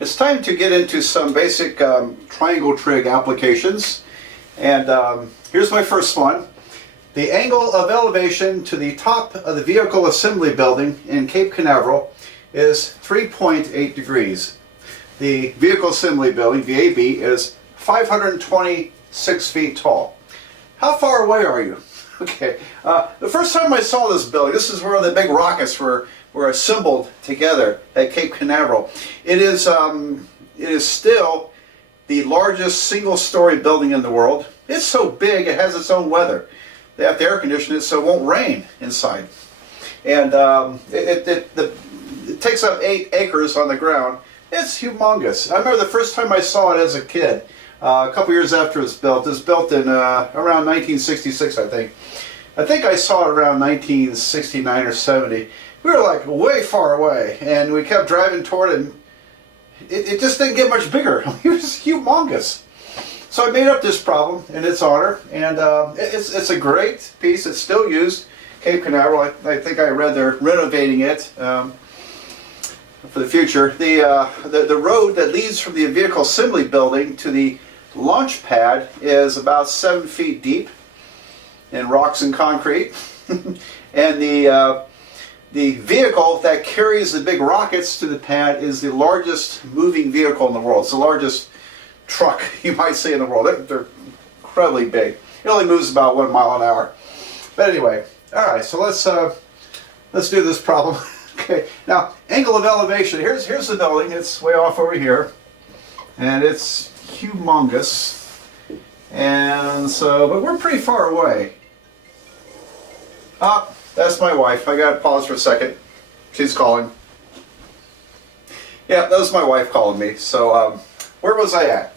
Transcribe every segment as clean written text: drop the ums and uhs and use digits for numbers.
It's time to get into some basic triangle trig applications. And here's my first one. The angle of elevation to the top of the vehicle assembly building in Cape Canaveral is 3.8 degrees. The vehicle assembly building, VAB, is 526 feet tall. How far away are you? Okay, the first time I saw this building, this is where the big rockets were assembled together at Cape Canaveral. It is still the largest single-story building in the world. It's so big it has its own weather. They have to air condition it so it won't rain inside. And it takes up 8 acres on the ground. It's humongous. I remember the first time I saw it as a kid, a couple years after it was built. It was built in around 1966, I think. I think I saw it around 1969 or 70. We were like way far away, and we kept driving toward it, and it just didn't get much bigger. It was humongous. So I made up this problem in its honor, and it's a great piece. It's still used. Cape Canaveral, I think I read they're renovating it for the future. The road that leads from the vehicle assembly building to the launch pad is about 7 feet deep in rocks and concrete. And the vehicle that carries the big rockets to the pad is the largest moving vehicle in the world. It's the largest truck, you might say, in the world. They're incredibly big. It only moves about 1 mile an hour. But anyway, all right, so let's do this problem. Okay, now angle of elevation. Here's the building. It's way off over here, and it's humongous. And so, but we're pretty far away. Ah, that's my wife. I gotta pause for a second. She's calling. Yeah, that was my wife calling me. So, where was I at?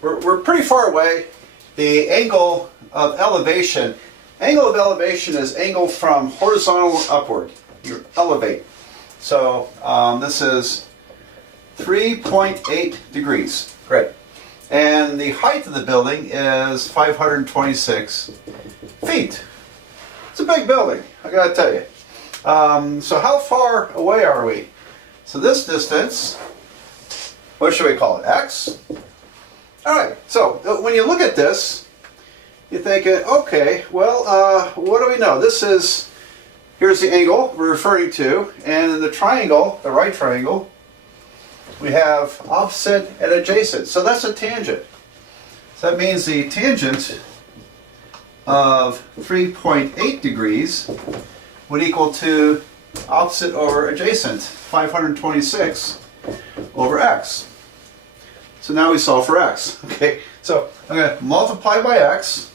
We're pretty far away. The angle of elevation. Angle of elevation is angle from horizontal upward. You elevate. So this is 3.8 degrees. Great. And the height of the building is 526 feet. It's a big building, I gotta tell you. So how far away are we? So this distance, what should we call it? X? Alright, so when you look at this, you're thinking, okay, well, what do we know? Here's the angle we're referring to, and in the triangle, the right triangle, we have opposite and adjacent. So that's a tangent. So that means the tangent of 3.8 degrees would equal to opposite over adjacent, 526 over x. So now we solve for x. Okay, so I'm going to multiply by x,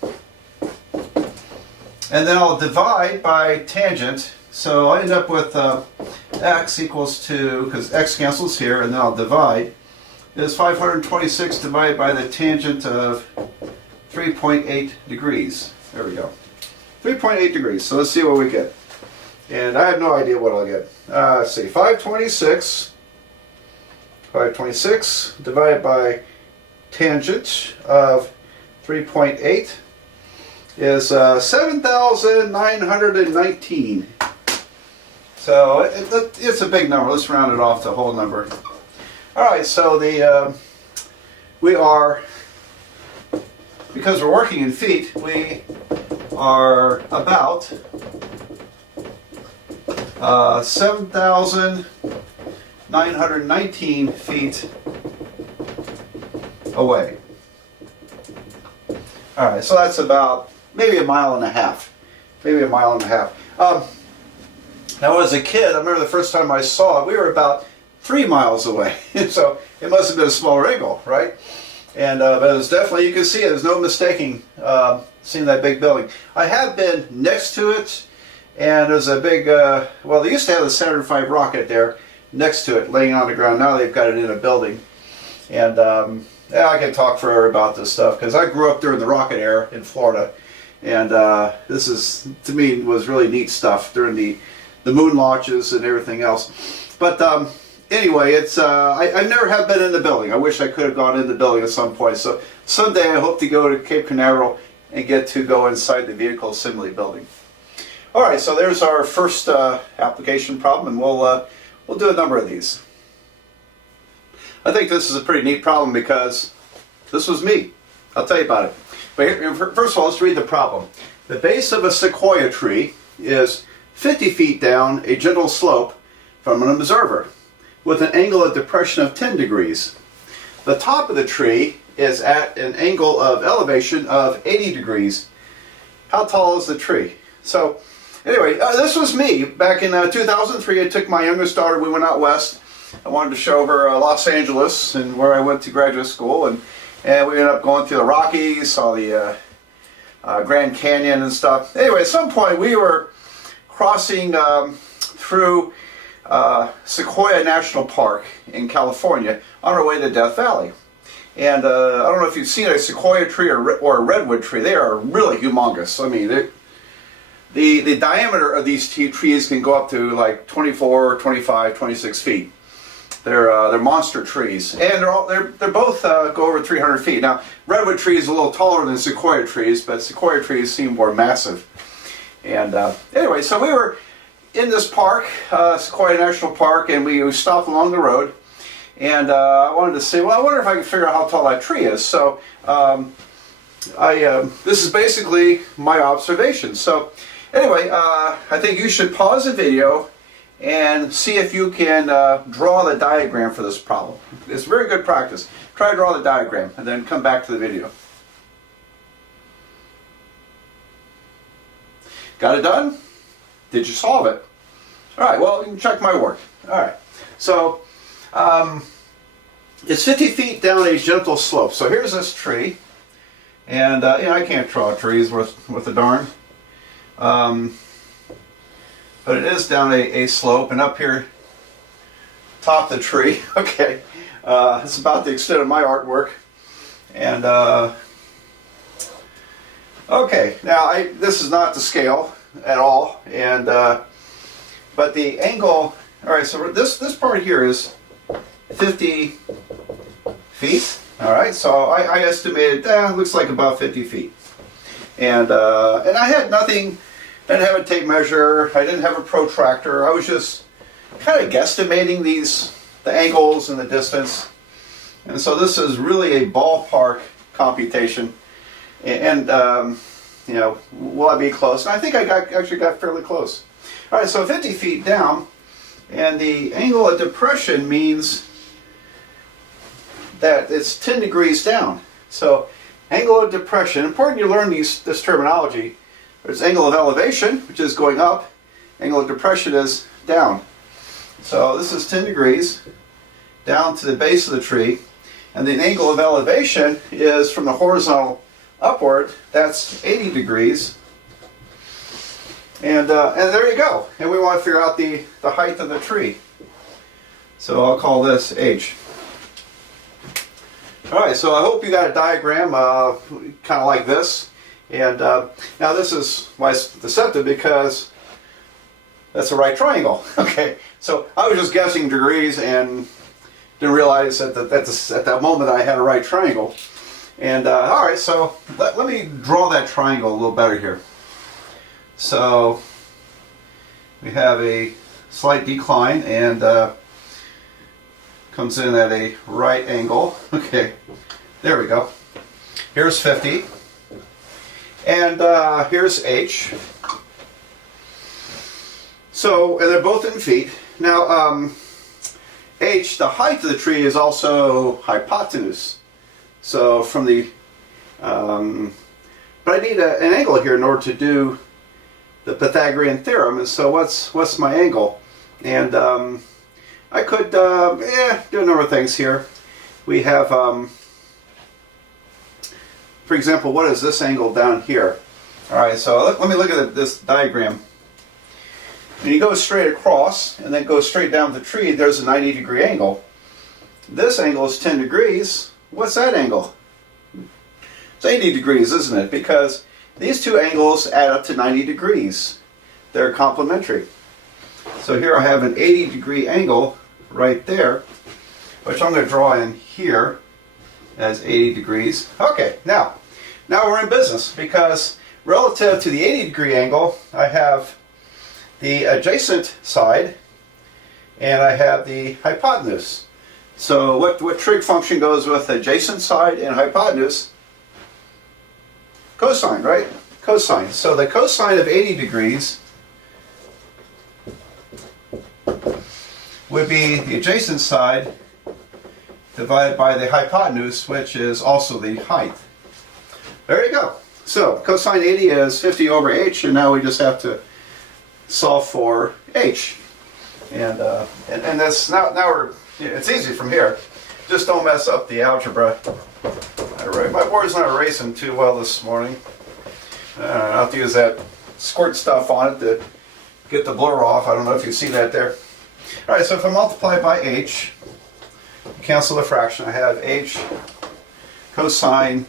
and then I'll divide by tangent. So I end up with x equals to, because x cancels here, and then I'll divide, is 526 divided by the tangent of 3.8 degrees. There we go. 3.8 degrees. So let's see what we get. And I have no idea what I'll get. Let's see, 526 divided by tangent of 3.8 is 7,919. So it's a big number. Let's round it off to a whole number. All right, so we are, because we're working in feet, we are about 7,919 feet away. All right, so that's about maybe a mile and a half. Maybe a mile and a half. Now, as a kid, I remember the first time I saw it, we were about 3 miles away. So it must have been a smaller angle, right? And but it was definitely, you can see it, there's no mistaking seeing that big building. I have been next to it, and there's a big, well, they used to have the Saturn V rocket there next to it, laying on the ground. Now they've got it in a building. And yeah, I can talk forever about this stuff, because I grew up during the rocket era in Florida. And this is, to me, was really neat stuff during the moon launches and everything else. But anyway, it's I never have been in the building. I wish I could have gone in the building at some point. So someday I hope to go to Cape Canaveral and get to go inside the vehicle assembly building. All right, so there's our first application problem, and we'll do a number of these. I think this is a pretty neat problem because this was me. I'll tell you about it. But here, first of all, let's read the problem. The base of a sequoia tree is 50 feet down a gentle slope from an observer with an angle of depression of 10 degrees. The top of the tree is at an angle of elevation of 80 degrees. How tall is the tree? So anyway, this was me. Back in 2003, I took my youngest daughter, we went out west. I wanted to show her Los Angeles and where I went to graduate school, and we ended up going through the Rockies, saw the Grand Canyon and stuff. Anyway, at some point we were crossing through Sequoia National Park in California on our way to Death Valley. And I don't know if you've seen a sequoia tree or a redwood tree. They are really humongous. I mean, the diameter of these trees can go up to like 24, 25, 26 feet. They're monster trees, and they're both go over 300 feet. Now, redwood trees are a little taller than sequoia trees, but sequoia trees seem more massive. And anyway, so we were in this park, Sequoia National Park, and we stopped along the road. And I wanted to say, well, I wonder if I can figure out how tall that tree is. So this is basically my observation. So anyway, I think you should pause the video and see if you can draw the diagram for this problem. It's very good practice. Try to draw the diagram and then come back to the video. Got it done? Did you solve it? All right, well, you can check my work. All right, so it's 50 feet down a gentle slope. So here's this tree, and you know, I can't draw trees with a darn. But it is down a slope, and up here, top of the tree, okay, it's about the extent of my artwork. And okay, now this is not to scale at all, and but the angle, all right, so this part here is 50 feet, all right, so I estimated, looks like about 50 feet. And I had nothing, I didn't have a tape measure, I didn't have a protractor, I was just kind of guesstimating the angles and the distance. And so this is really a ballpark computation. And you know, will I be close? And I think I actually got fairly close. All right, so 50 feet down, and the angle of depression means that it's 10 degrees down. So angle of depression, important you learn this terminology. There's angle of elevation, which is going up. Angle of depression is down. So this is 10 degrees down to the base of the tree. And the angle of elevation is from the horizontal upward. That's 80 degrees. And there you go. And we want to figure out the height of the tree. So I'll call this H. All right, so I hope you got a diagram kind of like this. And now this is why it's deceptive, because that's a right triangle. Okay, so I was just guessing degrees and didn't realize at that moment I had a right triangle. And all right, so let me draw that triangle a little better here. So we have a slight decline and comes in at a right angle. Okay, there we go. Here's 50. And here's H. So, and they're both in feet. Now, H, the height of the tree is also hypotenuse. So from the, but I need an angle here in order to do the Pythagorean theorem. And so what's my angle? And I could do a number of things here. We have, for example, what is this angle down here? All right, so let me look at this diagram. When you go straight across and then go straight down the tree, there's a 90-degree angle. This angle is 10 degrees. What's that angle? It's 80 degrees, isn't it? Because these two angles add up to 90 degrees. They're complementary. So here I have an 80-degree angle right there, which I'm going to draw in here as 80 degrees. Okay, now we're in business, because relative to the 80-degree angle, I have the adjacent side and I have the hypotenuse. So what trig function goes with adjacent side and hypotenuse? Cosine, right? Cosine. So the cosine of 80 degrees would be the adjacent side divided by the hypotenuse, which is also the height. There you go. So cosine 80 is 50 over h, and now we just have to solve for h. And that's now we're, it's easy from here. Just don't mess up the algebra. My board's not erasing too well this morning. I'll have to use that squirt stuff on it to get the blur off. I don't know if you see that there. All right, so if I multiply by h, cancel the fraction, I have h cosine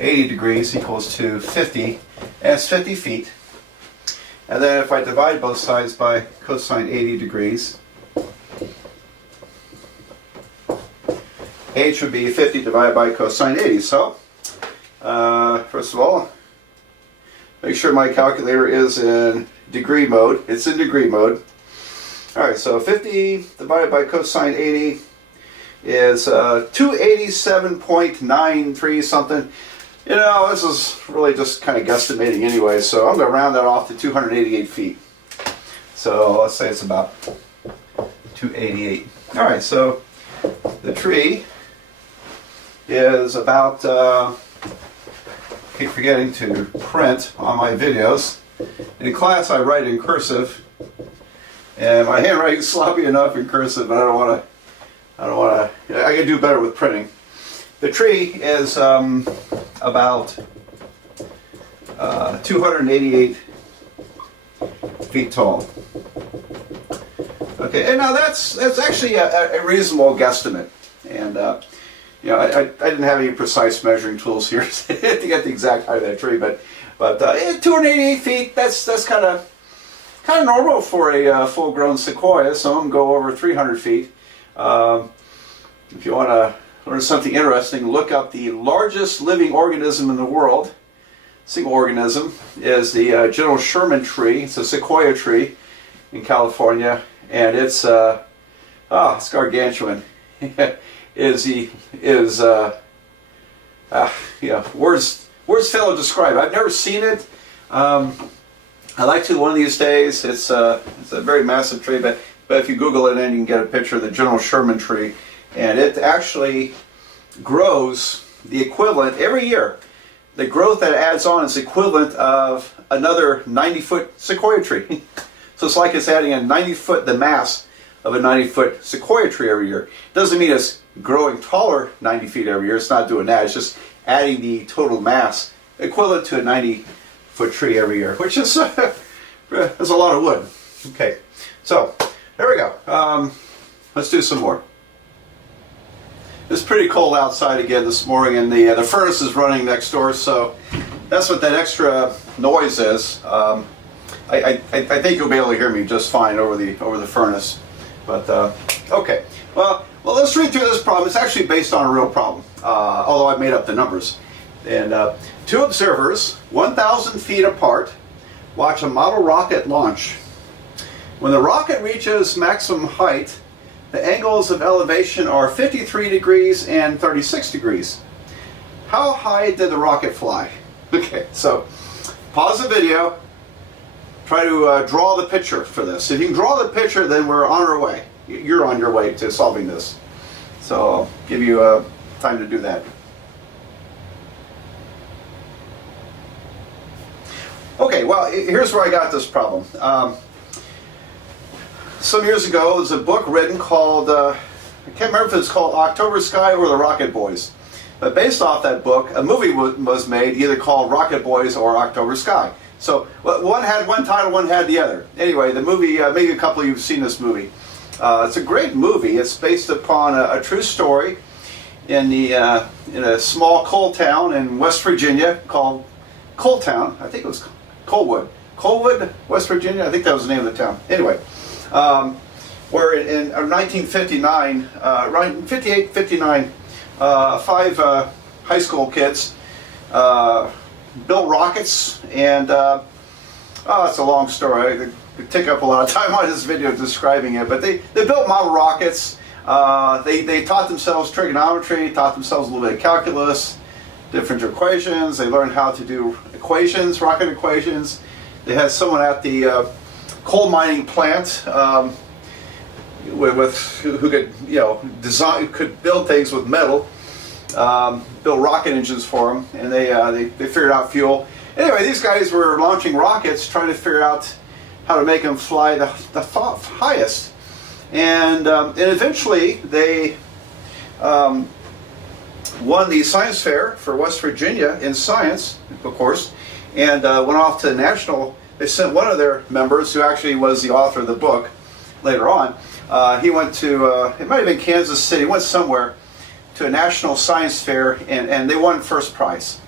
80 degrees equals to 50, and it's 50 feet. And then if I divide both sides by cosine 80 degrees, h would be 50 divided by cosine 80. So, first of all, make sure my calculator is in degree mode. It's in degree mode. Alright, so 50 divided by cosine 80 is 287.93 something. You know, this is really just kind of guesstimating anyway, so I'm going to round that off to 288 feet. So let's say it's about 288. Alright, so the tree is about, keep forgetting to print on my videos. In class I write in cursive, and my handwriting is sloppy enough in cursive, but I can do better with printing. The tree is about 288 feet tall. Okay, and now that's actually a reasonable guesstimate, and you know, I didn't have any precise measuring tools here to get the exact height of that tree, but 288 feet, that's kind of normal for a full-grown sequoia. Some of them go over 300 feet. If you want to learn something interesting, look up the largest living organism in the world. Single organism is the General Sherman tree. It's a sequoia tree in California, and it's gargantuan. Words fail to describe. I've never seen it. I'd like to one of these days. It's a very massive tree, but if you Google it, then you can get a picture of the General Sherman tree, and it actually grows the equivalent every year. The growth that it adds on is equivalent of another 90-foot sequoia tree. So it's like it's adding the mass of a 90-foot sequoia tree every year. Doesn't mean it's growing taller 90 feet every year. It's not doing that. It's just adding the total mass equivalent to a 90-foot tree every year, which is that's a lot of wood. Okay, so there we go. Let's do some more. It's pretty cold outside again this morning, and the furnace is running next door, so that's what that extra noise is. I think you'll be able to hear me just fine over the furnace. But okay, well, let's read through this problem. It's actually based on a real problem, although I made up the numbers. And two observers, 1,000 feet apart, watch a model rocket launch. When the rocket reaches maximum height, the angles of elevation are 53 degrees and 36 degrees. How high did the rocket fly? Okay, so pause the video. Try to draw the picture for this. If you can draw the picture, then we're on our way. You're on your way to solving this. So I'll give you time to do that. Okay, well, here's where I got this problem. Some years ago, there was a book written called, I can't remember if it's called October Sky or The Rocket Boys. But based off that book, a movie was made either called Rocket Boys or October Sky. So one had one title, one had the other. Anyway, the movie, maybe a couple of you have seen this movie. It's a great movie. It's based upon a true story in a small coal town in West Virginia called Coal Town. I think it was Colwood, West Virginia. I think that was the name of the town. Anyway, where in 1959, right in 58, 59, five high school kids built rockets, and it's a long story. I could take up a lot of time on this video describing it, but they built model rockets. They taught themselves trigonometry, taught themselves a little bit of calculus, different equations. They learned how to do equations, rocket equations. They had someone at the coal mining plant who could, design, could build things with metal, build rocket engines for them, and they figured out fuel. Anyway, these guys were launching rockets, trying to figure out how to make them fly the highest. And eventually they won the science fair for West Virginia in science, of course, and went off to the national. They sent one of their members, who actually was the author of the book later on. He went to, it might have been Kansas City, went somewhere to a national science fair, and they won first prize.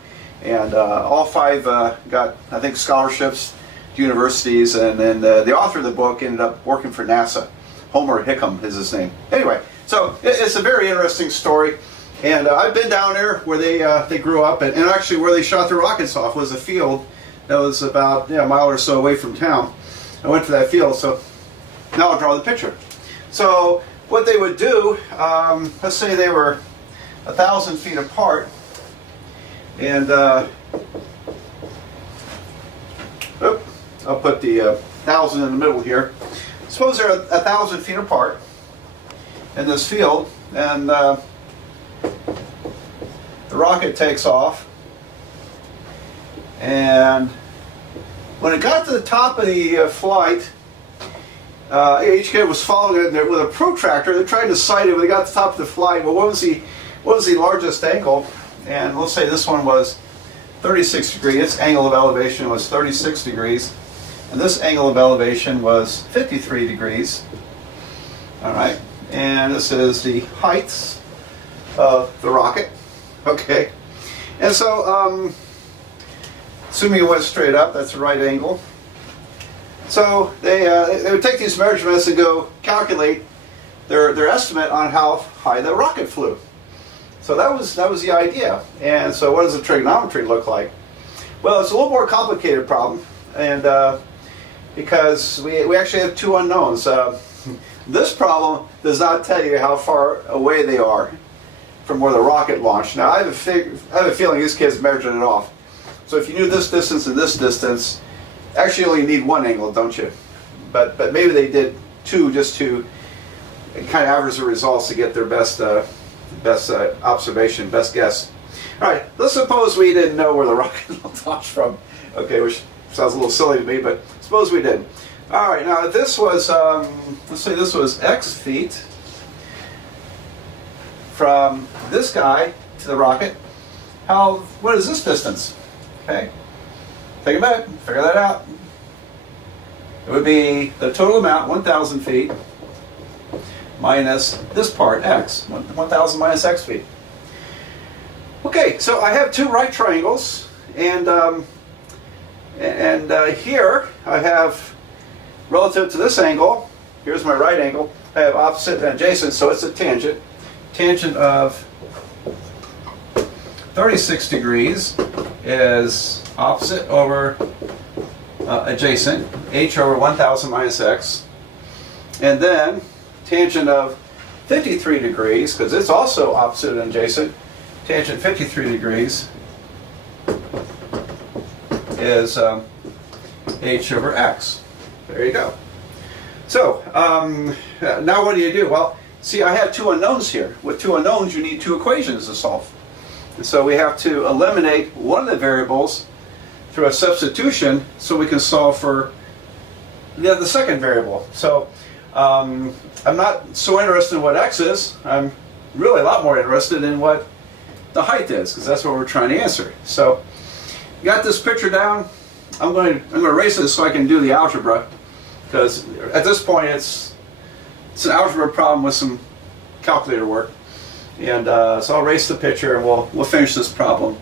And all five got, I think, scholarships to universities, and then the author of the book ended up working for NASA. Homer Hickam is his name. Anyway, so it's a very interesting story, and I've been down there where they grew up, and actually where they shot their rockets off was a field that was about a mile or so away from town. I went to that field, so now I'll draw the picture. So what they would do, let's say they were 1,000 feet apart, and I'll put the 1,000 in the middle here. Suppose they're 1,000 feet apart in this field, and the rocket takes off, and when it got to the top of the flight, each kid was following it with a protractor. They tried to sight it when they got to the top of the flight. Well, what was the largest angle? And let's say this one was 36 degrees. Its angle of elevation was 36 degrees. And this angle of elevation was 53 degrees. All right. And this is the heights of the rocket. Okay. And so, assuming it went straight up, that's the right angle. So they would take these measurements and go calculate their estimate on how high the rocket flew. So that was the idea. And so what does the trigonometry look like? Well, it's a little more complicated problem, and because we actually have two unknowns. This problem does not tell you how far away they are from where the rocket launched. Now I have a feeling these kids measured it off. So if you knew this distance and this distance, actually you only need one angle, don't you? But maybe they did two just to kind of average the results to get their best observation, best guess. All right, let's suppose we didn't know where the rocket launched from. Okay, which sounds a little silly to me, but suppose we did. All right, now this was, let's say this was X feet from this guy to the rocket. What is this distance? Okay, take a minute, figure that out. It would be the total amount, 1,000 feet, minus this part, x. 1,000 minus x feet. Okay, so I have two right triangles, and here I have, relative to this angle, here's my right angle, I have opposite and adjacent, so it's a tangent. Tangent of 36 degrees is opposite over adjacent, h over 1,000 minus x. And then tangent of 53 degrees, because it's also opposite and adjacent, tangent 53 degrees is h over x. There you go. So, now what do? Well, see, I have two unknowns here. With two unknowns, you need two equations to solve. And so we have to eliminate one of the variables through a substitution so we can solve for the second variable. So I'm not so interested in what x is. I'm really a lot more interested in what the height is, because that's what we're trying to answer. So got this picture down. I'm going to erase this so I can do the algebra, because at this point it's an algebra problem with some calculator work. And so I'll erase the picture and we'll finish this problem.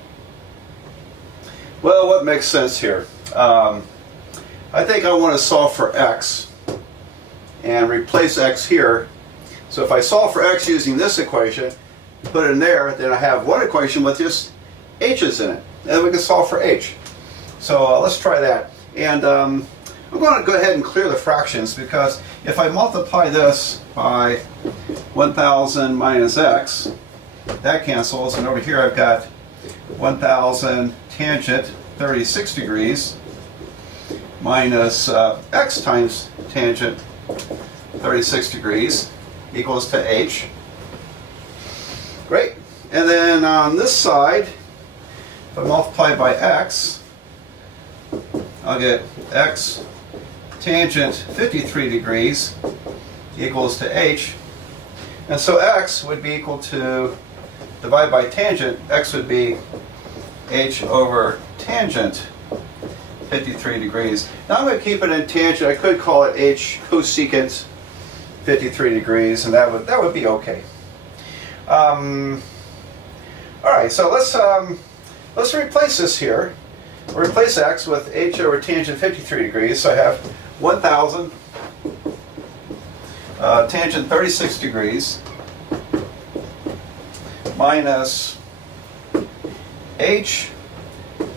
Well, what makes sense here? I think I want to solve for x and replace x here. So if I solve for x using this equation, put it in there, then I have one equation with just h's in it. And we can solve for h. So let's try that. And I'm I'm going to go ahead and clear the fractions, because if I multiply this by 1000 minus x, that cancels, and over here I've got 1000 tangent 36 degrees minus x times tangent 36 degrees equals to h. Great. And then on this side, if I multiply by x, I'll get x tangent 53 degrees equals to h. And so x would be equal to, divide by tangent, x would be h over tangent 53 degrees. Now I'm going to keep it in tangent. I could call it h cosecant 53 degrees, and that would be okay. All right, so let's replace this here. We'll replace x with h over tangent 53 degrees. So I have 1000 tangent 36 degrees minus h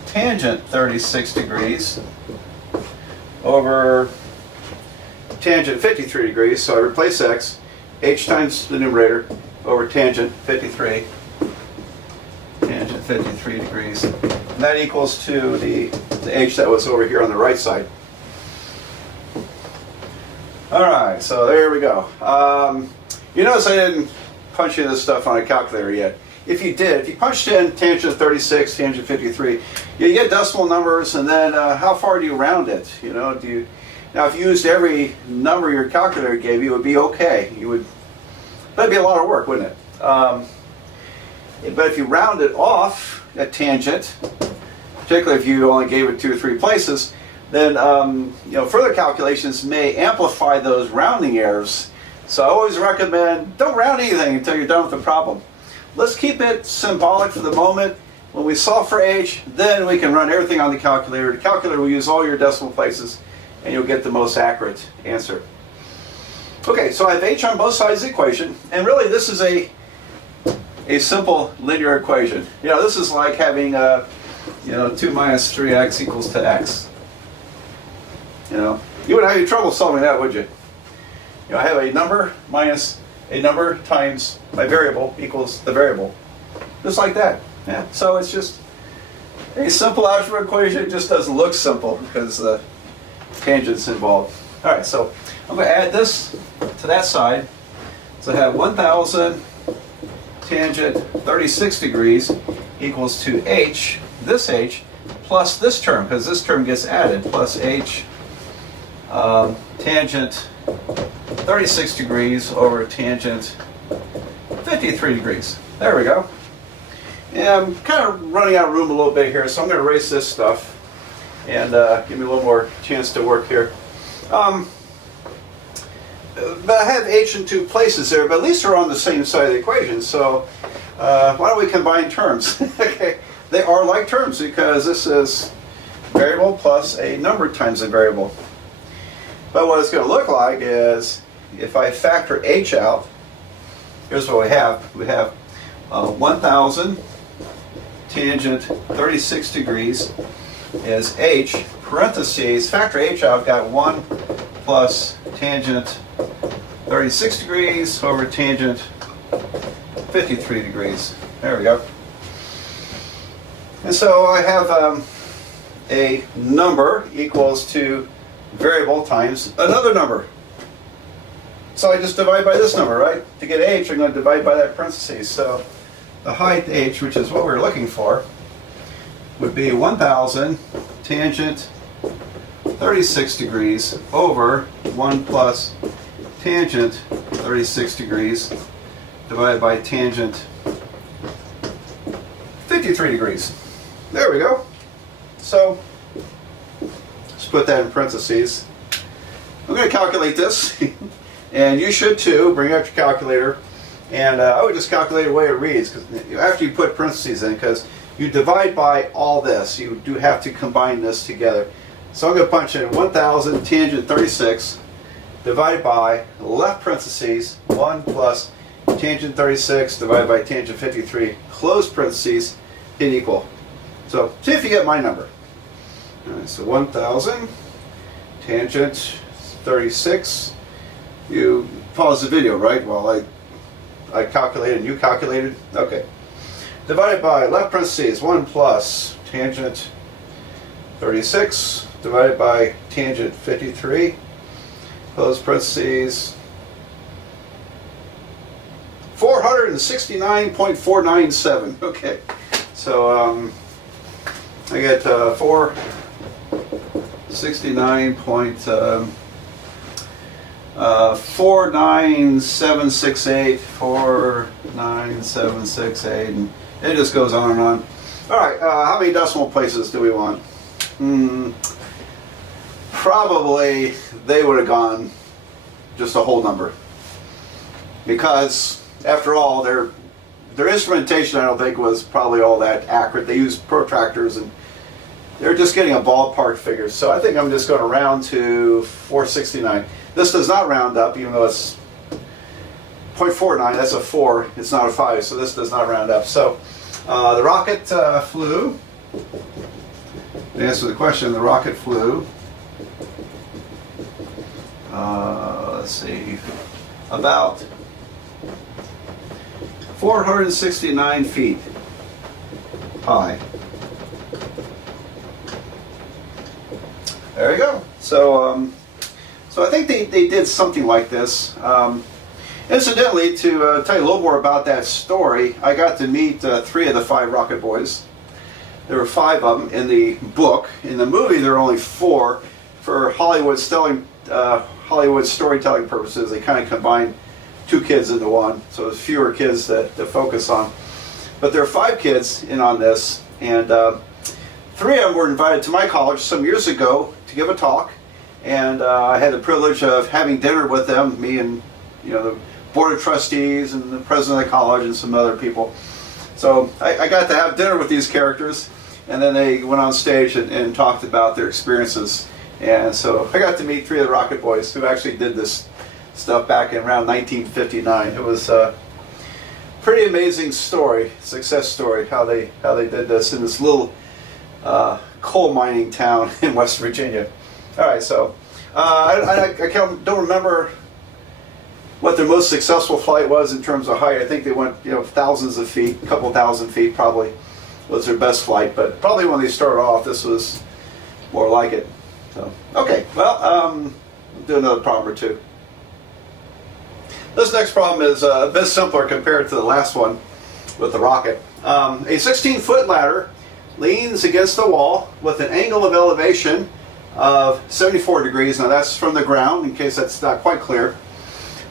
tangent 36 degrees over tangent 53 degrees. So I replace x, h times the numerator over tangent 53 degrees. And that equals to the h that was over here on the right side. Alright, so there we go. You notice I didn't punch in this stuff on a calculator yet. If you did, if you punched in tangent 36, tangent 53, you get decimal numbers, and then how far do you round it? You know, now if you used every number your calculator gave you, it would be okay. That'd be a lot of work, wouldn't it? But if you round it off a tangent, particularly if you only gave it 2 or 3 places, then further calculations may amplify those rounding errors. So I always recommend don't round anything until you're done with the problem. Let's keep it symbolic for the moment. When we solve for h, then we can run everything on the calculator. The calculator will use all your decimal places, and you'll get the most accurate answer. Okay, so I have h on both sides of the equation, and really this is a simple linear equation. This is like having 2 minus 3x equals to x. You wouldn't have any trouble solving that, would you? I have a number minus a number times my variable equals the variable. Just like that. Yeah. So it's just a simple algebra equation. It just doesn't look simple because the tangent's involved. All right, so I'm going to add this to that side. So I have 1000 tangent 36 degrees equals to h, this h, plus this term, because this term gets added, plus h tangent 36 degrees over tangent 53 degrees. There we go. And I'm kind of running out of room a little bit here, so I'm going to erase this stuff and give me a little more chance to work here. But I have h in 2 places there, but at least they're on the same side of the equation, so why don't we combine terms? Okay, they are like terms because this is variable plus a number times a variable. But what it's going to look like is, if I factor h out, here's what we have. We have 1000 tangent 36 degrees is h, parentheses, factor h out, I've got 1 plus tangent 36 degrees over tangent 53 degrees. There we go. And so I have a number equals to variable times another number. So I just divide by this number, right? To get h, I'm going to divide by that parentheses. So the height h, which is what we're looking for, would be 1000 tangent 36 degrees over 1 plus tangent 36 degrees divided by tangent 53 degrees. There we go. So let's put that in parentheses. I'm going to calculate this, and you should too. Bring out your calculator, and I would just calculate the way it reads, because after you put parentheses in, because you divide by all this, you do have to combine this together. So I'm going to punch in 1000 tangent 36 divided by left parentheses 1 plus tangent 36 divided by tangent 53 close parentheses in equal. So see if you get my number. All right, so 1000 tangent 36. You pause the video, right? While I calculated and you calculated. Okay. Divided by left parentheses 1 plus tangent 36 divided by tangent 53. Close parentheses. 469.497. Okay. So I get 49768, 49768, and it just goes on and on. All right, how many decimal places do we want? Probably they would have gone just a whole number, because after all, their instrumentation, I don't think, was probably all that accurate. They used protractors, and they're just getting a ballpark figure. So I think I'm just going to round to 469. This does not round up, even though it's 0.49. That's a 4. It's not a 5, so this does not round up. So the rocket flew. To answer the question, the rocket flew. Let's see, about 469 feet high. There you go. So, so I think they did something like this. Incidentally, to tell you a little more about that story, I got to meet 3 of the 5 rocket boys. There were 5 of them in the book. In the movie, there are only 4. For Hollywood storytelling purposes, they kind of combined 2 kids into one, so there's fewer kids to focus on. But there are 5 kids in on this, and 3 of them were invited to my college some years ago to give a talk, and I had the privilege of having dinner with them, me and the board of trustees and the president of the college and some other people. So I got to have dinner with these characters, and then they went on stage and talked about their experiences. And so I got to meet 3 of the rocket boys who actually did this stuff back in around 1959. It was a pretty amazing story, success story, how they did this in this little coal mining town in West Virginia. All right, so I don't remember what their most successful flight was in terms of height. I think they went thousands of feet, a couple thousand feet probably was their best flight. But probably when they started off, this was more like it. So okay, well, I'll do another problem or 2. This next problem is a bit simpler compared to the last one with the rocket. A 16-foot ladder leans against the wall with an angle of elevation of 74 degrees. Now that's from the ground, in case that's not quite clear.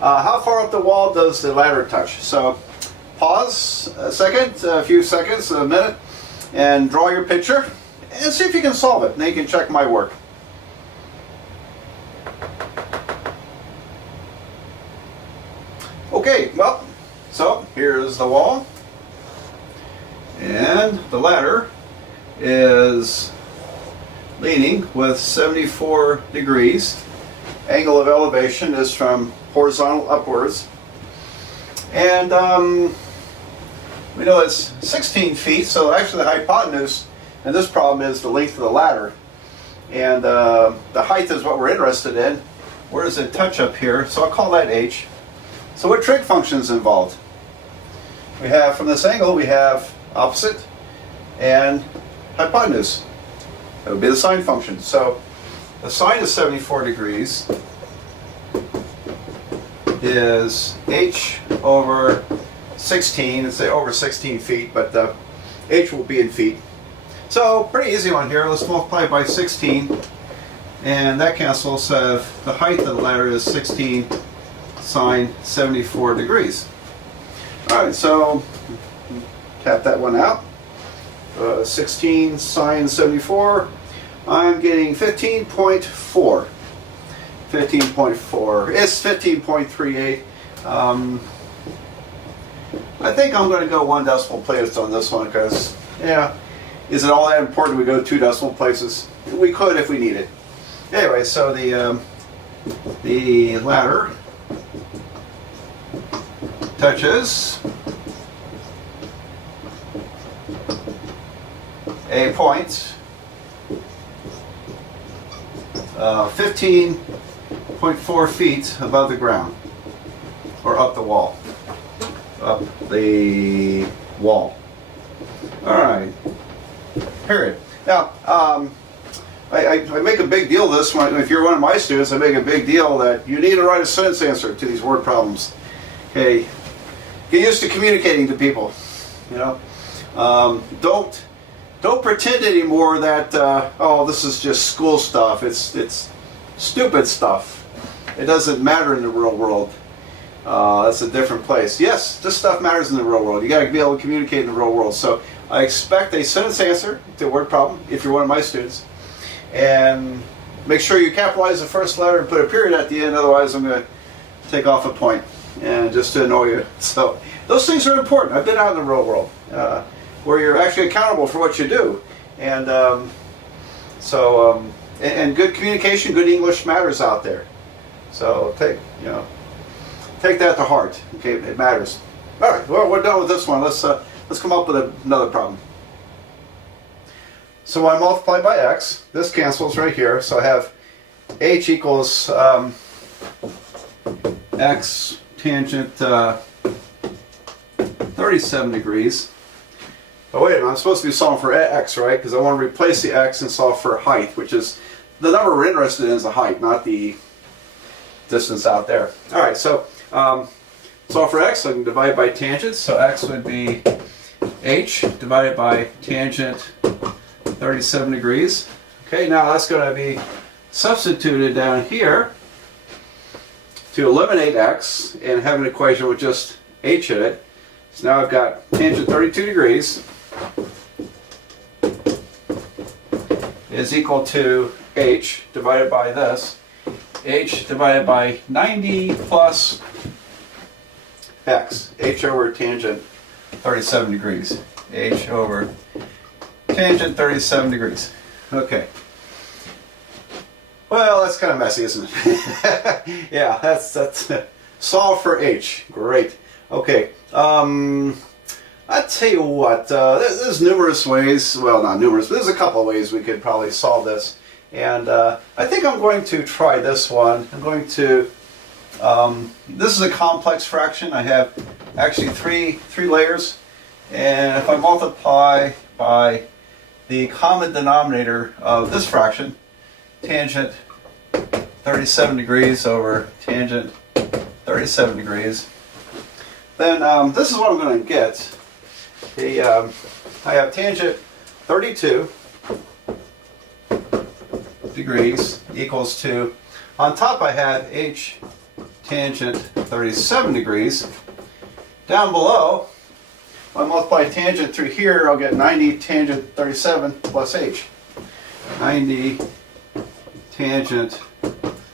How far up the wall does the ladder touch? So pause a second, a few seconds, a minute, and draw your picture and see if you can solve it. Then you can check my work. Okay, well, so here's the wall, and the ladder is leaning with 74 degrees. Angle of elevation is from horizontal upwards, and we know it's 16 feet, so actually the hypotenuse in this problem is the length of the ladder, and the height is what we're interested in. Where does it touch up here? So I'll call that h. So what trig function is involved? We have, from this angle, we have opposite and hypotenuse. That would be the sine function. So the sine of 74 degrees is h over 16. Let's say over 16 feet, but h will be in feet. So pretty easy one here. Let's multiply by 16, and that cancels. The height of the ladder is 16 sine 74 degrees. All right, so tap that one out. 16 sine 74. I'm getting 15.4. 15.4. It's 15.38. I think I'm going to go 1 decimal place on this one because, yeah, is it all that important we go 2 decimal places? We could if we need it. Anyway, so the ladder touches a point 15.4 feet above the ground, or up the wall. Up the wall. All right. Period. Now, I make a big deal of this when, if you're one of my students, I make a big deal that you need to write a sentence answer to these word problems. Okay, get used to communicating to people. You know, don't pretend anymore that oh, this is just school stuff. It's stupid stuff. It doesn't matter in the real world. That's a different place. Yes, this stuff matters in the real world. You got to be able to communicate in the real world. So I expect a sentence answer to a word problem if you're one of my students. And make sure you capitalize the first letter and put a period at the end, otherwise I'm going to take off a point and just to annoy you. So those things are important. I've been out in the real world where you're actually accountable for what you do. And and good communication, good English matters out there. So take that to heart. Okay, it matters. All right, well, we're done with this one. Let's come up with another problem. So I multiply by x. This cancels right here. So I have h equals x tangent 37 degrees. But wait a minute, I'm supposed to be solving for x, right? Because I want to replace the x and solve for height, which is the number we're interested in is the height, not the distance out there. All right, so solve for x. I can divide by tangent. So x would be h divided by tangent 37 degrees. Okay, now that's going to be substituted down here to eliminate x and have an equation with just h in it. So now I've got tangent 32 degrees is equal to h divided by this. H divided by 90 plus x. H over tangent 37 degrees. H over tangent 37 degrees. Okay. Well, that's kind of messy, isn't it? Yeah, that's solve for h. Great. Okay. I tell you what. There's numerous ways. Well, not numerous, but there's a couple of ways we could probably solve this. And I think I'm going to try this one. I'm going to. This is a complex fraction. I have actually three layers, and if I multiply by the common denominator of this fraction, tangent 37 degrees over tangent 37 degrees, then this is what I'm going to get. I have tangent 32 degrees equals to, on top I have h tangent 37 degrees. Down below, if I multiply tangent through here, I'll get 90 tangent 37 plus h. 90 tangent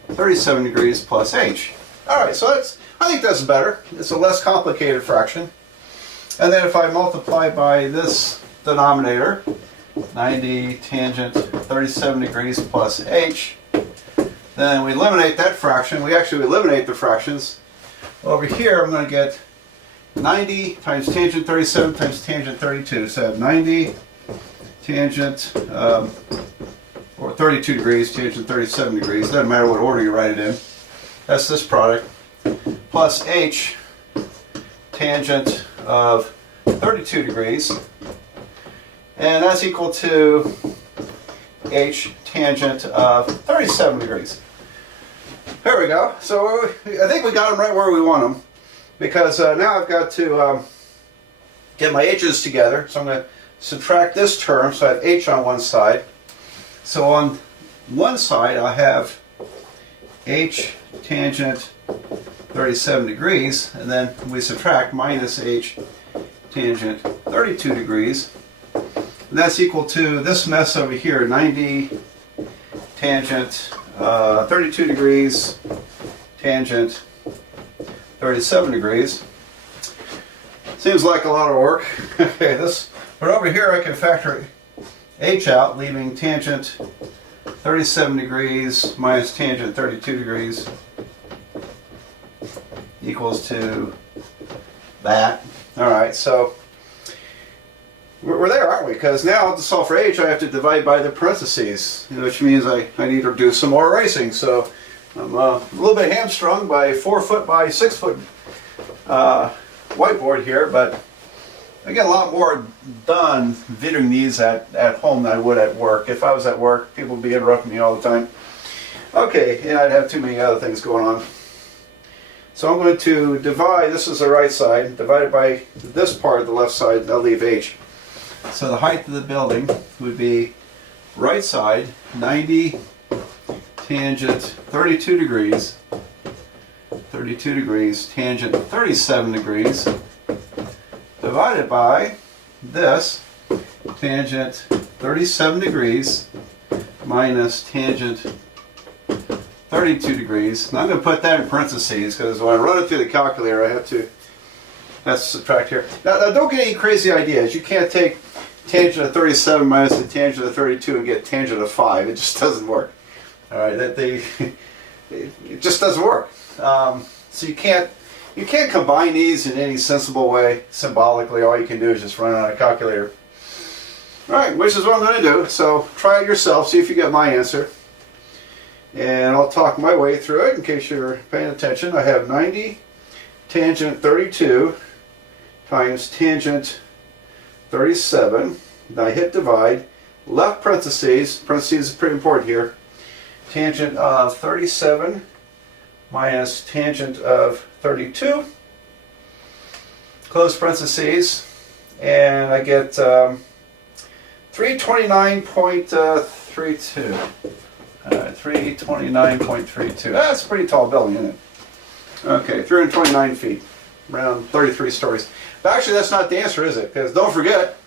37 degrees plus h. Alright, so I think that's better. It's a less complicated fraction. And then if I multiply by this denominator, 90 tangent 37 degrees plus h, then we eliminate that fraction. We actually eliminate the fractions. Over here I'm going to get 90 times tangent 37 times tangent 32. So I have 90 tangent, or 32 degrees, tangent 37 degrees. Doesn't matter what order you write it in. That's this product. Plus h tangent of 32 degrees. And that's equal to h tangent of 37 degrees. There we go. So I think we got them right where we want them, because now I've got to get my h's together. So I'm going to subtract this term, so I have h on one side. So on one side I have h tangent 37 degrees, and then we subtract minus h tangent 32 degrees. And that's equal to this mess over here, 90 tangent 32 degrees, tangent 37 degrees. Seems like a lot of work. Okay, but over here I can factor h out, leaving tangent 37 degrees minus tangent 32 degrees equals to that. Alright, so we're there, aren't we? Because now to solve for h, I have to divide by the parentheses, which means I need to do some more erasing. So I'm a little bit hamstrung by 4 foot by 6 foot whiteboard here, but I get a lot more done videoing these at home than I would at work. If I was at work, people would be interrupting me all the time. Okay, and I'd have too many other things going on. So I'm going to divide, this is the right side, divided by this part of the left side, I'll leave h. So the height of the building would be right side, 90, tangent 32 degrees, tangent 37 degrees, divided by this, tangent 37 degrees minus tangent 32 degrees. Now I'm going to put that in parentheses because when I run it through the calculator I have to subtract here. Now don't get any crazy ideas. You can't take tangent of 37 minus the tangent of 32 and get tangent of 5. It just doesn't work. Alright, it just doesn't work. So you can't combine these in any sensible way symbolically. All you can do is just run it on a calculator. Alright, which is what I'm going to do. So try it yourself, see if you get my answer. And I'll talk my way through it in case you're paying attention. I have 90 tangent 32 times tangent 37. Now I hit divide. Left parentheses, parentheses is pretty important here. Tangent of 37 minus tangent of 32. Close parentheses. And I get 329.32. 329.32. That's a pretty tall building, isn't it? Okay, 329 feet, around 33 stories. But actually, that's not the answer, is it? Because don't forget,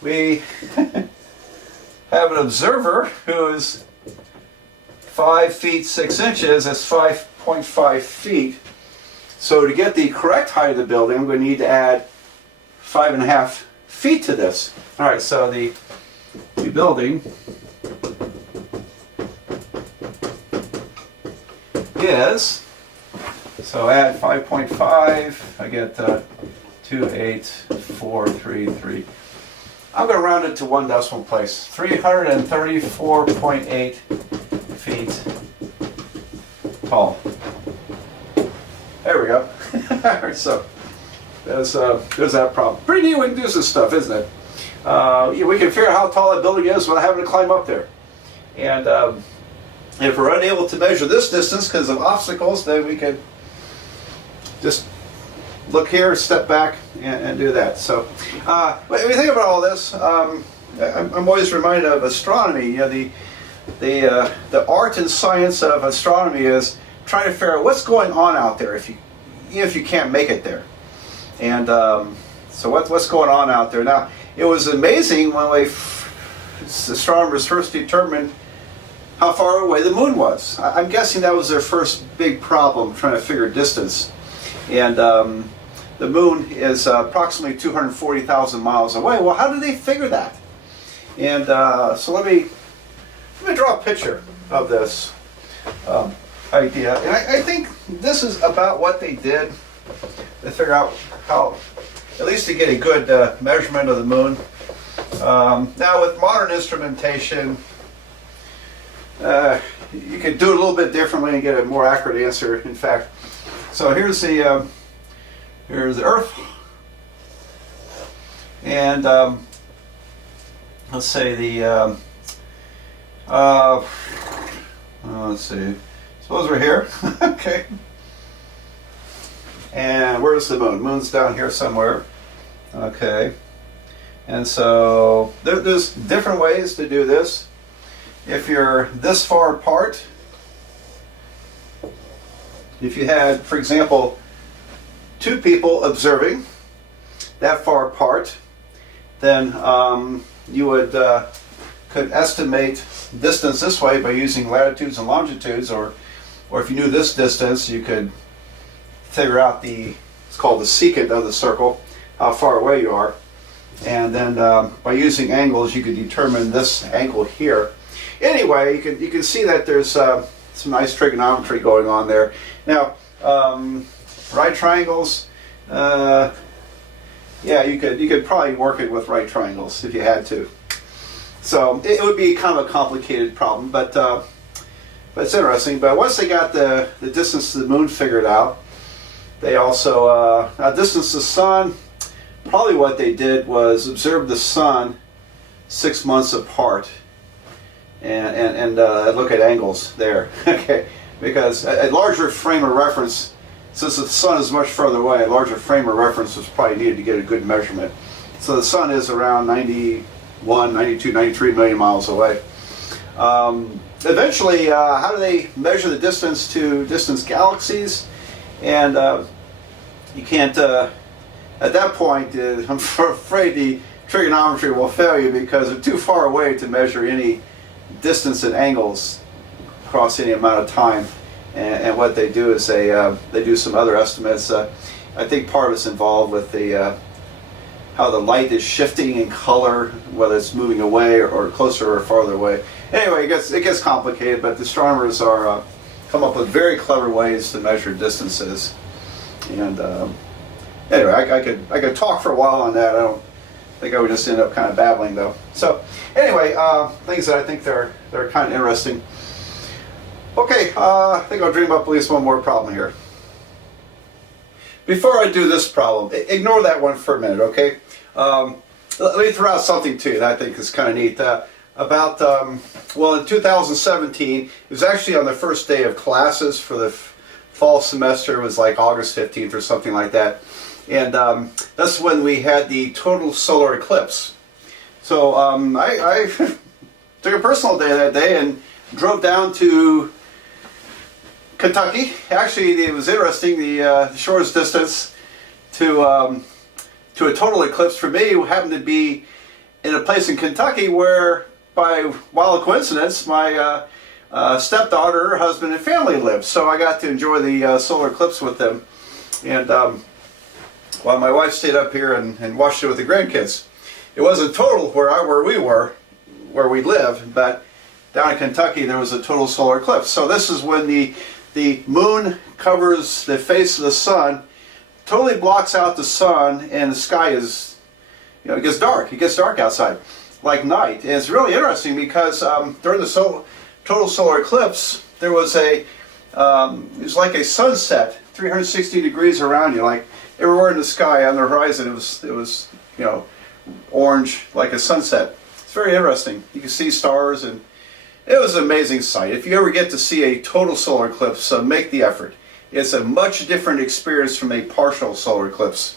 we have an observer who is 5 feet 6 inches. That's 5.5 feet. So to get the correct height of the building, I'm going to need to add 5.5 feet to this. All right, so the building is, so add 5.5, I get 28433. I'm going to round it to one decimal place. 334.8 feet tall. There we go. So there's that problem. Pretty neat we can do this stuff, isn't it? We can figure out how tall that building is without having to climb up there. And if we're unable to measure this distance because of obstacles, then we can just look here, step back, and do that. So when you think about all this, I'm always reminded of astronomy. You know, the art and science of astronomy is trying to figure out what's going on out there if you can't make it there. And so what's going on out there now? It was amazing when astronomers first determined how far away the moon was. I'm guessing that was their first big problem, trying to figure distance. And the moon is approximately 240,000 miles away. Well, how did they figure that? And so let me draw a picture of this idea. And I think this is about what they did to figure out how, at least to get a good measurement of the moon. Now with modern instrumentation, you could do it a little bit differently and get a more accurate answer. In fact, so here's the Earth, and let's say the let's see. Suppose we're here, okay. And where's the moon? Moon's down here somewhere, okay. And so there's different ways to do this. If you're this far apart, if you had, for example, two people observing that far apart, then you would could estimate distance this way by using latitudes and longitudes, or if you knew this distance, you could figure out it's called the secant of the circle, how far away you are. And then by using angles, you could determine this angle here. Anyway, you can see that there's some nice trigonometry going on there. Now, right triangles, yeah, you could probably work it with right triangles if you had to. So it would be kind of a complicated problem, but it's interesting. But once they got the distance to the moon figured out, they also distance to the sun. Probably what they did was observe the sun 6 months apart, and look at angles there. Okay, because a larger frame of reference, since the sun is much further away, a larger frame of reference was probably needed to get a good measurement. So the sun is around 91, 92, 93 million miles away. Eventually, how do they measure the distance to distant galaxies? And you can't, at that point, I'm afraid the trigonometry will fail you because they're too far away to measure any distance and angles across any amount of time. And what they do is they do some other estimates. I think part of it's involved with the how the light is shifting in color, whether it's moving away or closer or farther away. Anyway, it gets complicated, but the astronomers are come up with very clever ways to measure distances. And anyway, I could talk for a while on that. I don't think I would just end up kind of babbling though. So anyway, things that I think they're kind of interesting. Okay, I think I'll dream up at least one more problem here. Before I do this problem, ignore that one for a minute, okay? Let me throw out something too that I think is kind of neat. Well, in 2017, it was actually on the first day of classes for the fall semester. It was like August 15th or something like that. And that's when we had the total solar eclipse. So I took a personal day that day and drove down to Kentucky. Actually, it was interesting. The shortest distance to a total eclipse for me happened to be in a place in Kentucky where, by wild coincidence, my stepdaughter, her husband, and family lived. So I got to enjoy the solar eclipse with them. And while my wife stayed up here and watched it with the grandkids. It wasn't total where we lived, but down in Kentucky there was a total solar eclipse. So this is when the moon covers the face of the sun, totally blocks out the sun, and the sky is, it gets dark. It gets dark outside, like night. And it's really interesting because during the total solar eclipse, there was it was like a sunset, 360 degrees around you, like everywhere in the sky on the horizon. It was orange, like a sunset. It's very interesting. You can see stars, and it was an amazing sight. If you ever get to see a total solar eclipse, make the effort. It's a much different experience from a partial solar eclipse.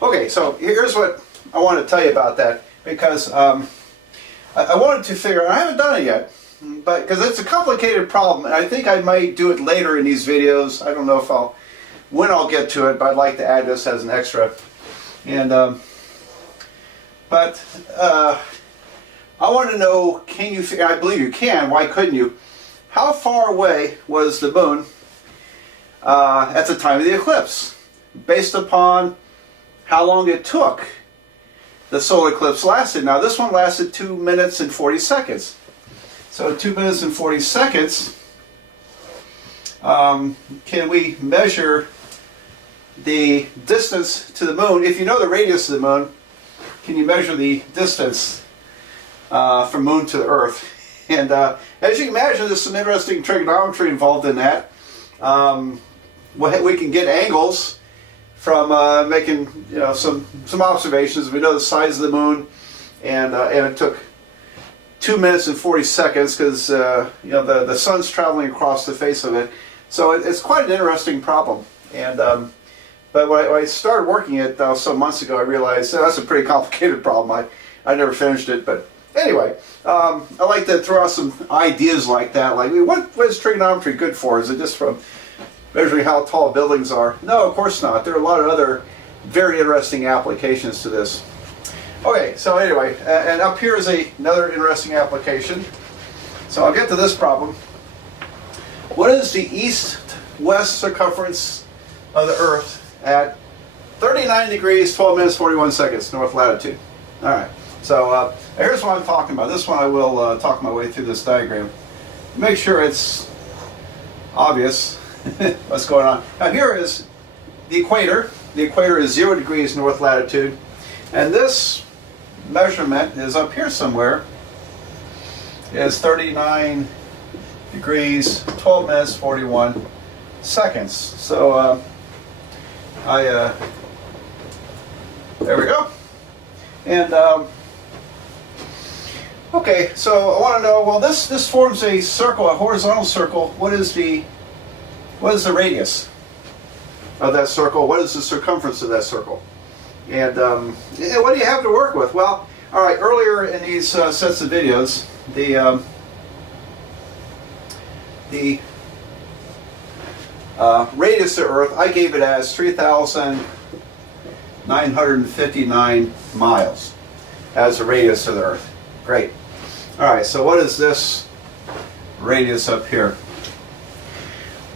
Okay, so here's what I want to tell you about that, because I wanted to figure out, I haven't done it yet, but because it's a complicated problem, and I think I might do it later in these videos. I don't know when I'll get to it, but I'd like to add this as an extra. And I want to know, can you figure, I believe you can, why couldn't you? How far away was the moon at the time of the eclipse, based upon how long it took the solar eclipse lasted? Now this one lasted 2 minutes and 40 seconds. So 2 minutes and 40 seconds, can we measure the distance to the moon? If you know the radius of the moon, can you measure the distance from moon to the Earth? And as you can imagine, there's some interesting trigonometry involved in that. We can get angles from making some observations. We know the size of the moon, and it took 2 minutes and 40 seconds because the sun's traveling across the face of it. So it's quite an interesting problem. And but when I started working it some months ago, I realized that's a pretty complicated problem. I never finished it, but anyway, I like to throw out some ideas like that. Like, what is trigonometry good for? Is it just from measuring how tall buildings are? No, of course not. There are a lot of other very interesting applications to this. Okay, so anyway, and up here is another interesting application. So I'll get to this problem. What is the east-west circumference of the Earth at 39 degrees, 12 minutes, 41 seconds, north latitude? All right, so here's what I'm talking about. This one I will talk my way through this diagram. Make sure it's obvious what's going on. Now here is the equator. the equator is 0 degrees north latitude, and this measurement is up here somewhere, is 39 degrees, 12 minutes, 41 seconds. So there we go. And okay, so I want to know, well, this forms a circle, a horizontal circle. What is the radius of that circle? What is the circumference of that circle? And what do you have to work with? Well, all right, earlier in these sets of videos, the radius of Earth, I gave it as 3,959 miles as the radius of the Earth. Great. All right, so what is this radius up here?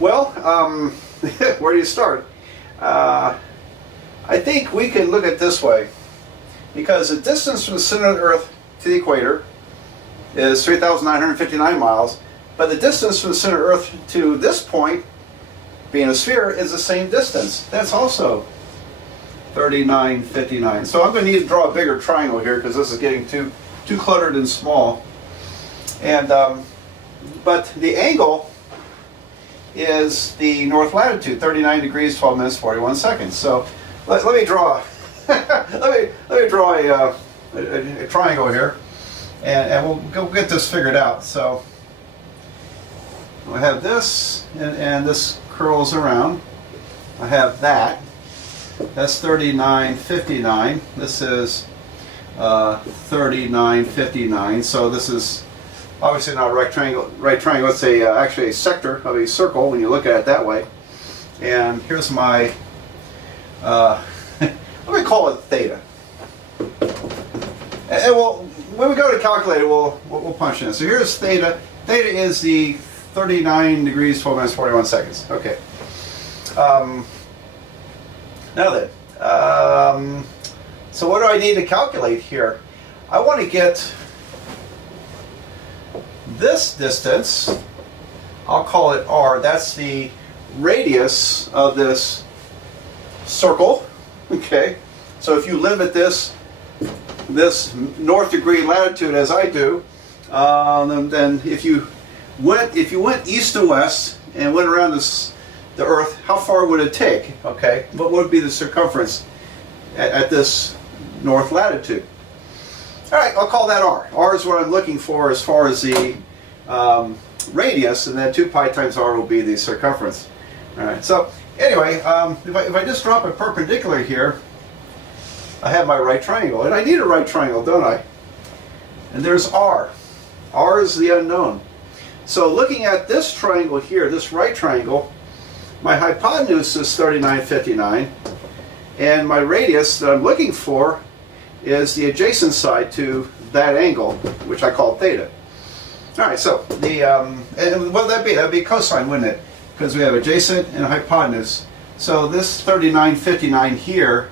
Well, where do you start? I think we can look at it this way, because the distance from the center of the Earth to the equator is 3,959 miles, but the distance from the center of the Earth to this point, being a sphere, is the same distance. That's also 3959. So I'm going to need to draw a bigger triangle here because this is getting too cluttered and small. And but the angle is the north latitude, 39 degrees, 12 minutes, 41 seconds. So let me draw let me draw a triangle here, and we'll go get this figured out. So I have this, and this curls around. I have that. That's 3959. This is 3959. So this is obviously not a right triangle. It's actually a sector of a circle when you look at it that way. And here's my let me call it theta. And when we go to calculate it, we'll punch in. So here's theta. Theta is the 39 degrees, 12 minutes, 41 seconds. Okay. Now then, so what do I need to calculate here? I want to get this distance. I'll call it r. That's the radius of this circle. Okay. So if you limit this north degree latitude as I do, then if you went east to west and went around the Earth, how far would it take? Okay, what would be the circumference at this north latitude? All right, I'll call that r. R is what I'm looking for as far as the radius, and then 2 pi times r will be the circumference. All right, so anyway, if I just drop a perpendicular here, I have my right triangle, and I need a right triangle, don't I? And there's r. R is the unknown. So looking at this triangle here, this right triangle, my hypotenuse is 3959, and my radius that I'm looking for is the adjacent side to that angle, which I call theta. All right, so and what would that be? That would be cosine, wouldn't it? Because we have adjacent and hypotenuse. So this 3959 here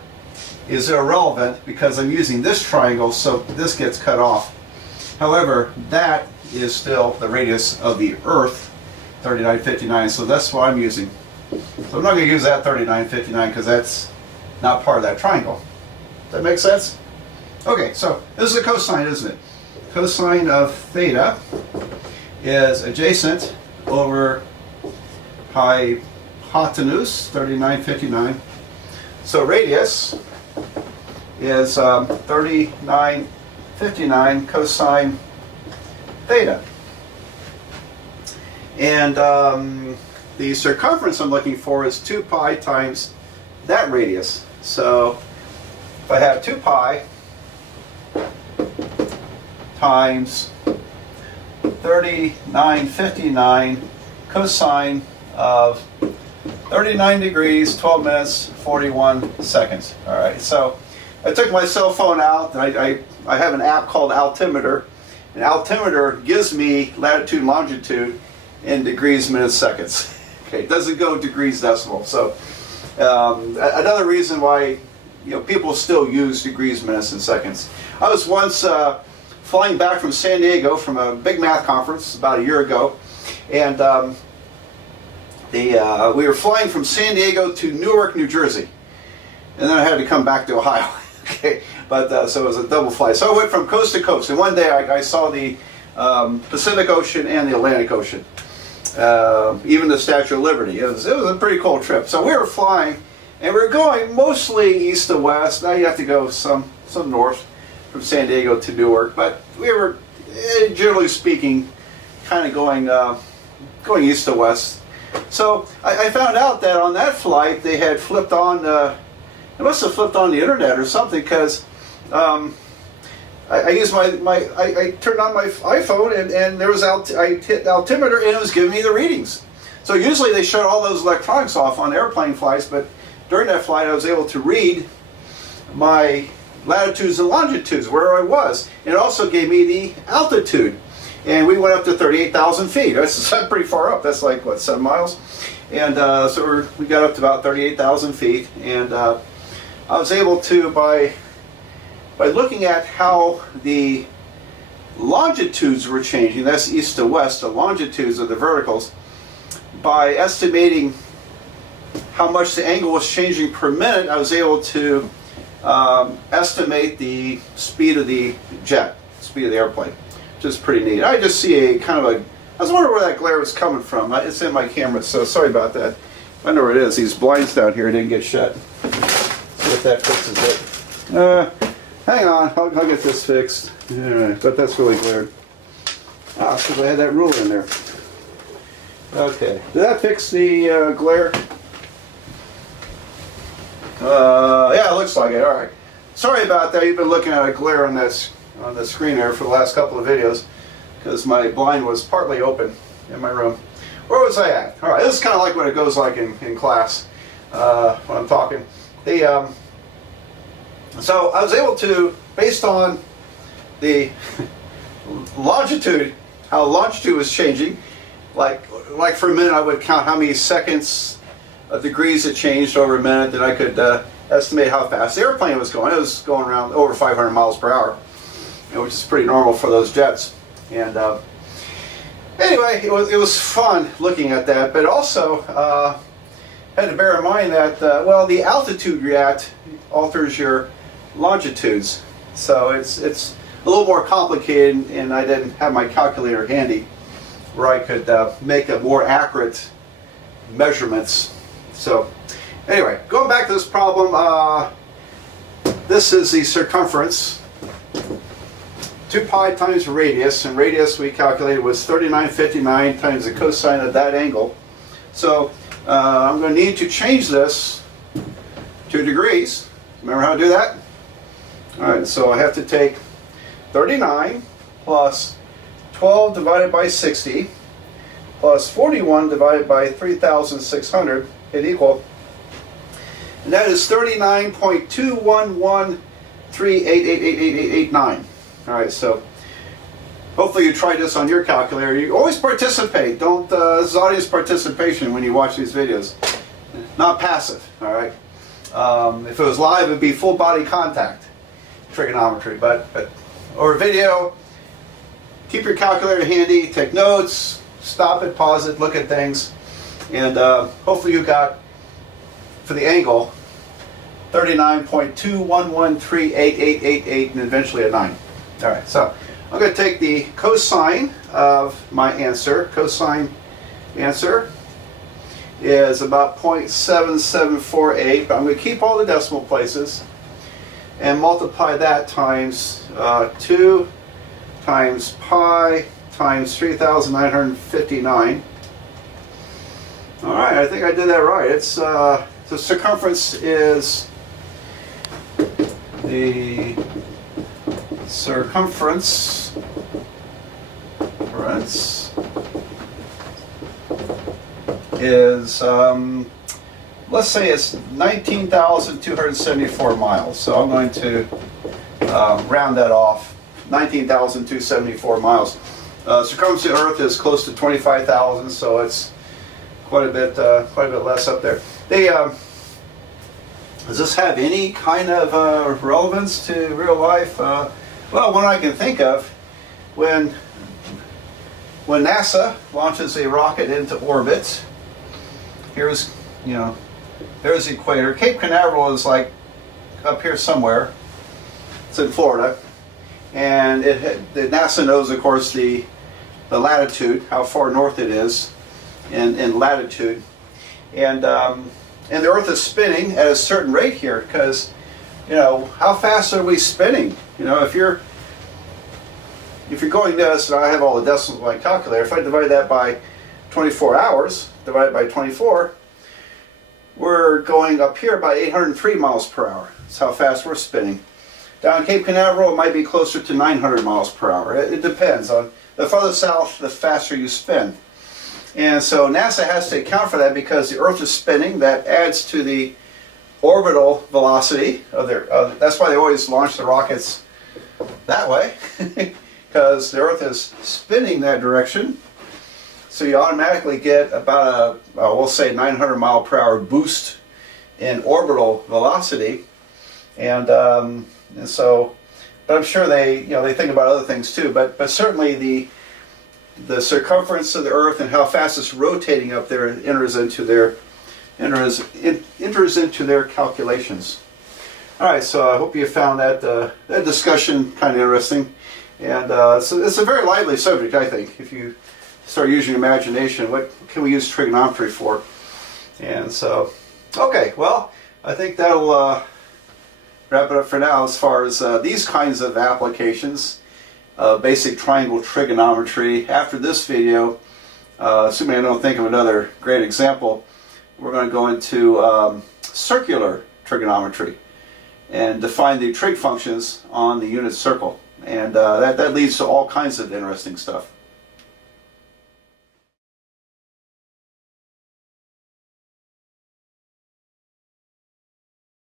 is irrelevant because I'm using this triangle, so this gets cut off. However, that is still the radius of the Earth, 3959, so that's what I'm using. So I'm not going to use that 3959 because that's not part of that triangle. Does that make sense? Okay, so this is a cosine, isn't it? Cosine of theta is adjacent over hypotenuse, 3959. So radius is 3959 cosine theta. And the circumference I'm looking for is 2 pi times that radius. So if I have 2 pi times 3959 cosine of 39 degrees, 12 minutes, 41 seconds. All right, so I took my cell phone out, and I have an app called Altimeter. And Altimeter gives me latitude and longitude in degrees, minutes, seconds. Okay, it doesn't go degrees decimal. So another reason why people still use degrees, minutes, and seconds. I was once flying back from San Diego from a big math conference about a year ago, and we were flying from San Diego to Newark, New Jersey. and then I had to come back to Ohio. Okay, but so it was a double flight. So I went from coast to coast, and one day I saw the Pacific Ocean and the Atlantic Ocean, even the Statue of Liberty. It was a pretty cool trip. So we were flying, and we were going mostly east to west. Now you have to go some north from San Diego to Newark, but we were, generally speaking, kind of going east to west. So I found out that on that flight they had flipped on, they must have flipped on the internet or something, because I used I turned on my iPhone, and there was I hit altimeter, and it was giving me the readings. So usually they shut all those electronics off on airplane flights, but during that flight I was able to read my latitudes and longitudes, where I was. And it also gave me the altitude. And we went up to 38,000 feet. That's pretty far up. That's like, what, 7 miles? And so we got up to about 38,000 feet. And I was able to, by looking at how the longitudes were changing, that's east to west, the longitudes of the verticals, by estimating how much the angle was changing per minute, I was able to estimate the speed of the jet, speed of the airplane, which is pretty neat. I just see a kind of a, I was wondering where that glare was coming from. It's in my camera, so sorry about that. I know where it is. These blinds down here didn't get shut. See if that fixes it. Hang on, I'll get this fixed. Alright, but that's really glared. Ah, because I had that ruler in there. Okay, did that fix the glare? Yeah, it looks like it. All right. Sorry about that. You've been looking at a glare on this on the screen there for the last couple of videos, because my blind was partly open in my room. Where was I at? All right. This is kind of like what it goes like in class when I'm talking. So I was able to, based on the longitude, how longitude was changing, like for a minute I would count how many seconds, degrees it changed over a minute, then I could estimate how fast the airplane was going. It was going around over 500 miles per hour, which is pretty normal for those jets. And anyway, it was fun looking at that, but also had to bear in mind that, well, the altitude you're at alters your longitudes. So it's a little more complicated, and I didn't have my calculator handy where I could make a more accurate measurements. So anyway, going back to this problem, this is the circumference, 2 pi times radius, and radius we calculated was 3959 times the cosine of that angle. So I'm going to need to change this to degrees. Remember how to do that? Alright, so I have to take 39 plus 12 divided by 60 plus 41 divided by 3,600 hit equal. And that is 39.21138888889. Alright, so hopefully you try this on your calculator. You always participate. Don't this is audience participation when you watch these videos. Not passive, alright? If it was live, it'd be full body contact, trigonometry, but or video, keep your calculator handy, take notes, stop it, pause it, look at things, and hopefully you got, for the angle, 39.211388888 and eventually a 9. Alright, so I'm going to take the cosine of my answer. Cosine answer is about 0.7748, but I'm going to keep all the decimal places and multiply that times 2 times pi times 3,959. All right, I think I did that right. It's the circumference is the circumference is let's say it's 19,274 miles. So I'm going to round that off. 19,274 miles. Circumference of the Earth is close to 25,000, so it's quite a bit less up there. Does this have any kind of relevance to real life? Well, one I can think of, when NASA launches a rocket into orbit, here's, there's the equator. Cape Canaveral is like up here somewhere. It's in Florida, and NASA knows, of course, the latitude, how far north it is in latitude, and the Earth is spinning at a certain rate here because, you know, how fast are we spinning? You know, if you're going this, and I have all the decimals in my calculator, if I divide that by 24 hours, divided by 24, we're going up here by 803 miles per hour. That's how fast we're spinning. Down Cape Canaveral, it might be closer to 900 miles per hour. It depends. On the farther south, the faster you spin. And so NASA has to account for that because the Earth is spinning. That adds to the orbital velocity of their. That's why they always launch the rockets that way, because the Earth is spinning that direction. So you automatically get about we'll say 900 mile per hour boost in orbital velocity, and so, but I'm sure they think about other things too. But certainly the circumference of the Earth and how fast it's rotating up there enters into their calculations. All right, so I hope you found that discussion kind of interesting, and so it's a very lively subject, I think. If you start using your imagination, what can we use trigonometry for? And so, okay, well, I think that'll wrap it up for now as far as these kinds of applications. Basic triangle trigonometry. After this video, assuming I don't think of another great example, we're going to go into circular trigonometry and define the trig functions on the unit circle. And that leads to all kinds of interesting stuff.